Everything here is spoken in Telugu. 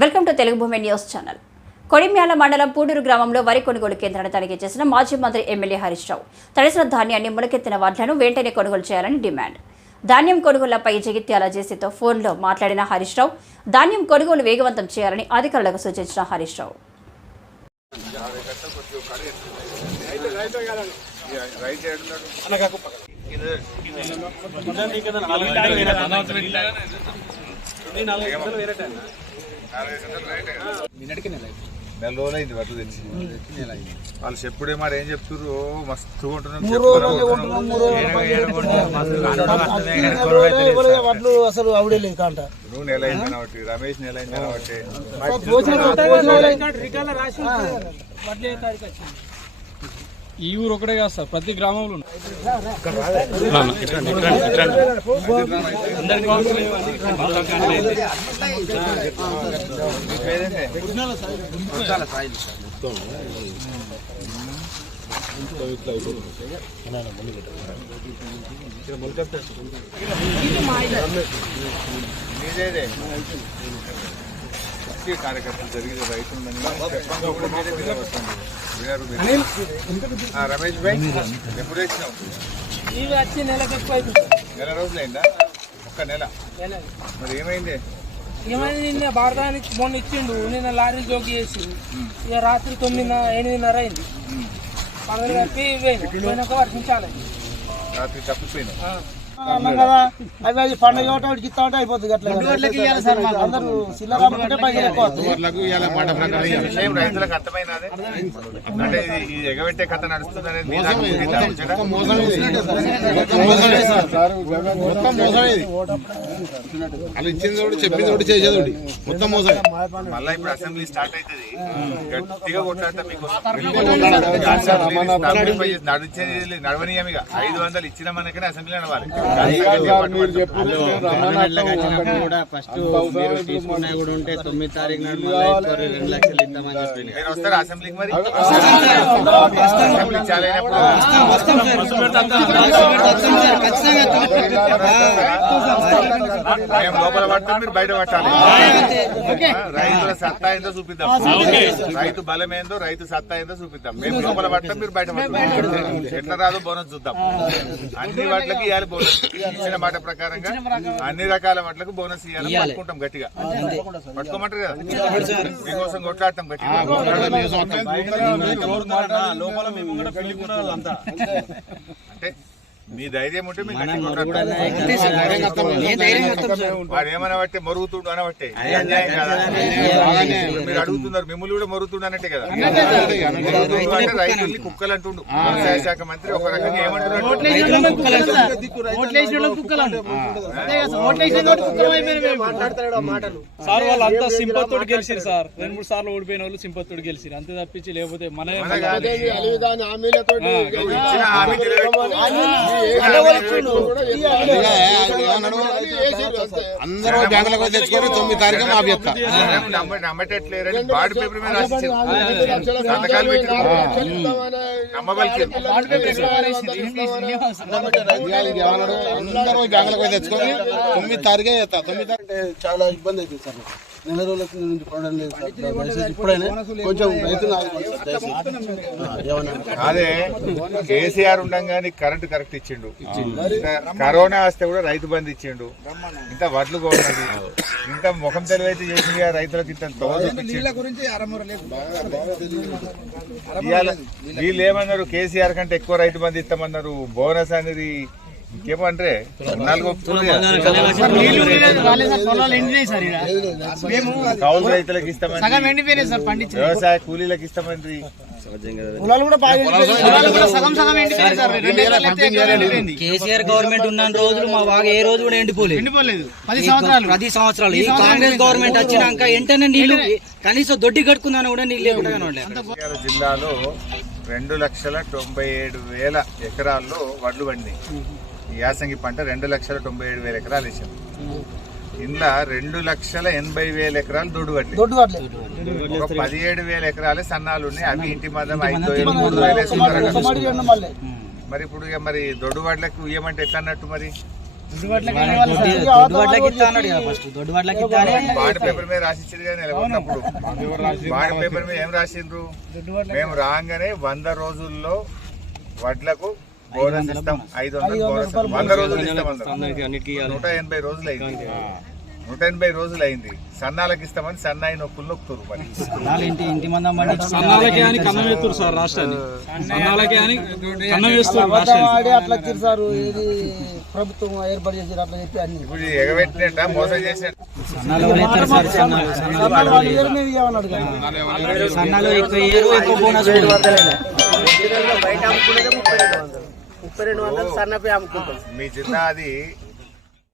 వెల్కమ్ టు తెలుగు భూమి న్యూస్ ఛానల్. కొడిమ్యాల మండలం పూడూరు గ్రామంలో వరి కొనుగోలు కేంద్రాన్ని తనిఖీ చేసిన మాజీ మంత్రి ఎమ్మెల్యే హరీష్ రావు. తడిసిన ధాన్యాన్ని మునకెత్తిన వడ్లను వెంటనే కొనుగోలు చేయాలని డిమాండ్. ధాన్యం కొనుగోళ్ళపై జగిత్యాల జేసీతో ఫోన్లో మాట్లాడిన హరీష్ రావు ధాన్యం కొనుగోలు వేగవంతం చేయాలని అధికారులకు సూచించిన హరీష్ రావు. నెల రోజులైంది వడ్లు తెచ్చి వాళ్ళు చెప్పుడే మరి ఏం చెప్తున్నారు మస్తు ఉంటున్నాం వడ్లు అసలు అవడే లేదు కాంట. నువ్వు నెల అయింది కాబట్టి రమేష్ నెల అయింది కాబట్టి. ఈ ఊరు ఒకటే కాదు సార్ ప్రతి గ్రామంలో కార్యకర్తలు జరిగిన రైతు ఉందని రమేష్ భాయ్ ఎప్పుడు వచ్చినావు ఇవి వచ్చి నెలకు ఎక్కువ అవుతుంది నెల రోజులైందా? ఒక్క నెల. మరి ఏమైంది? ఏమైంది? నిన్న భారతానికి మొన్న ఇచ్చిండు నిన్న లారీ జోకి చేసి ఇక రాత్రి తొమ్మిదిన్నర ఎనిమిదిన్నర అయింది. పదవి కప్పి పోయినాక వర్షించాలి. రాత్రి అవి అది పండుగ ఒకటి ఇస్తా ఉంటే అయిపోతుంది అట్లా అందరూ సిల్లర్ అమ్ముకుంటే పైసలు ఎక్కువ రైతులకు అర్థమైనదే అంటే ఇది ఎగబెట్టే కథ నడుస్తుంది అనేది? వాళ్ళు ఇచ్చింది ఒకటి చెప్పింది ఒకటి చేసేది ఒకటి. మొత్తం మోసమే మళ్ళా ఇప్పుడు అసెంబ్లీ స్టార్ట్ అవుతుంది. గట్టిగా కొట్లాడతా మీకు నడిచేది లేదు, నడవనీయం ఇక. ఐదు వందలు ఇచ్చిన మనకనే అసెంబ్లీ నడవాలి. కూడా ఫస్ట్ మీరు తీసుకున్నా కూడా ఉంటే తొమ్మిది తారీఖు నాడు రెండు లక్షలు ఇస్తామని చెప్పింది అసెంబ్లీకి మరి మేము లోపల పడతాం మీరు బయట పట్టాలి రైతుల సత్తా ఏందో చూపిద్దాం రైతు బలం ఏందో రైతు సత్తా ఏందో చూపిద్దాం. మేము లోపల పడతాం మీరు బయట పడతాం. ఎట్లా రాదో బోనస్ చూద్దాం. అన్ని వాటికి ఇవ్వాలి బోనస్. ఇచ్చిన మాట ప్రకారంగా అన్ని రకాల వాటికి బోనస్ ఇవ్వాలి పట్టుకుంటాం గట్టిగా. పట్టుకోమంటారు కదా? మీకోసం కొట్లాడతాం గట్టిగా? అంటే మీ ధైర్యం ఉంటే వాడు ఏమన్నా బట్టే మరుగుతుండు అనబట్టే. మీరు అడుగుతున్నారు మిమ్మల్ని కూడా మరుగుతుండు అన్నట్టే కదా. అంటే రైతుల్ని కుక్కలు అంటుండు. వ్యవసాయ శాఖ మంత్రి ఒక రకంగా ఏమంటున్నాడు? సార్ వాళ్ళంతా సింపత్ తోటి గెలిచిరు సార్. రెండు మూడు సార్లు ఓడిపోయిన వాళ్ళు సింపత్ తోటి గెలిచిరు అంతే తప్పించి లేకపోతే మన మన అందరూ బ్యాంకులకు పోయి తెచ్చుకొని తొమ్మిది తారీఖు మాఫీ చేస్తా. జనం నమ్మ- నమ్మటట్లేరని బాడ్ పేపర్ మీద సంతకాలు అందరూ బ్యాంకులకు పోయి తెచ్చుకొని తొమ్మిది తారీఖే చేస్తా. తొమ్మిది చాలా ఇబ్బంది అవుతుంది సార్. నెల రోజుల కింద నుంచి కొనడం లేదు సార్. దయచేసి ఇప్పుడైనా కొంచెం రైతులు అదే కేసీఆర్ ఉండంగానే కరెంట్ కరెక్ట్ ఇచ్చిండు. కరోనా వస్తే కూడా రైతు బంధు ఇచ్చిండు. ఇంత వడ్లు కొన్నది. ఇంత ముఖం తెలివైతే చేసింది ఆ రైతులకు ఇంత వీళ్ళు ఏమన్నారు? కేసీఆర్ కంటే ఎక్కువ రైతు బంధు ఇస్తామన్నారు. బోనస్ అనేది ఇంకేమంటే. కౌలు రైతులకు ఇస్తామని వ్యవసాయ కూలీలకు ఇస్తామని పొలాలు కూడా బాగా కేసీఆర్ గవర్నమెంట్ ఉన్న రోజులు మా బాగా ఏ రోజు కూడా ఎండిపోలేదు. ఎండిపోలేదు. పది సంవత్సరాలు. పది సంవత్సరాలు. ఈ కాంగ్రెస్ గవర్నమెంట్ వచ్చినాక వెంటనే నీళ్ళు కనీసం దొడ్డి కట్టుకుందాను కూడా నీళ్ళు లేకుండా జిల్లాలో రెండు లక్షల తొంభై ఏడు వేల ఎకరాల్లో వడ్లు పండి యాసంగి పంట రెండు లక్షల తొంభై ఏడు వేల ఎకరాలు వేసాం ఇందులో రెండు లక్షల ఎనభై వేల ఎకరాలు దొడ్డు వడ్లు దొడ్డు పడలేదు ఒక పదిహేడు వేల ఎకరాలు సన్నాలు ఉన్నాయి. అవి ఇంటి మందం ఐదు వేలు మూడు వేలు మరి ఇప్పుడు ఇక మరి దొడ్డు వడ్లకు ఇవ్వమంటే ఎట్లా అన్నట్టు మరి? కదా బాండ్ పేపర్ మీద రాసిచ్చారు కానీ నెలకొన్నప్పుడు బాండ్ పేపర్ మీద ఏం రాసిండ్రు? మేము రాగానే వంద రోజుల్లో వడ్లకు బోనస్ ఇస్తాం? ఐదు వందలు బోనస్ వంద రోజులు ఇస్తాం అన్నారు. నూట ఎనభై రోజులు అయింది. నూట ఎనభై రోజులు అయింది. సన్నాలకు ఇస్తామని సన్నాయి నొక్కులు నొక్కుతారు మరి. ప్రభుత్వం ఏర్పాటు చేసారు అట్లా చెప్పి అన్ని. ఇప్పుడు ఎగబెట్టినట్ట మోసం చేసినట్టు సన్నాలు ఎక్కువ బోనస్ బయట ముప్పై రెండు వందలు సన్నపే అమ్ముకుంటాం. మీ జిల్లా అది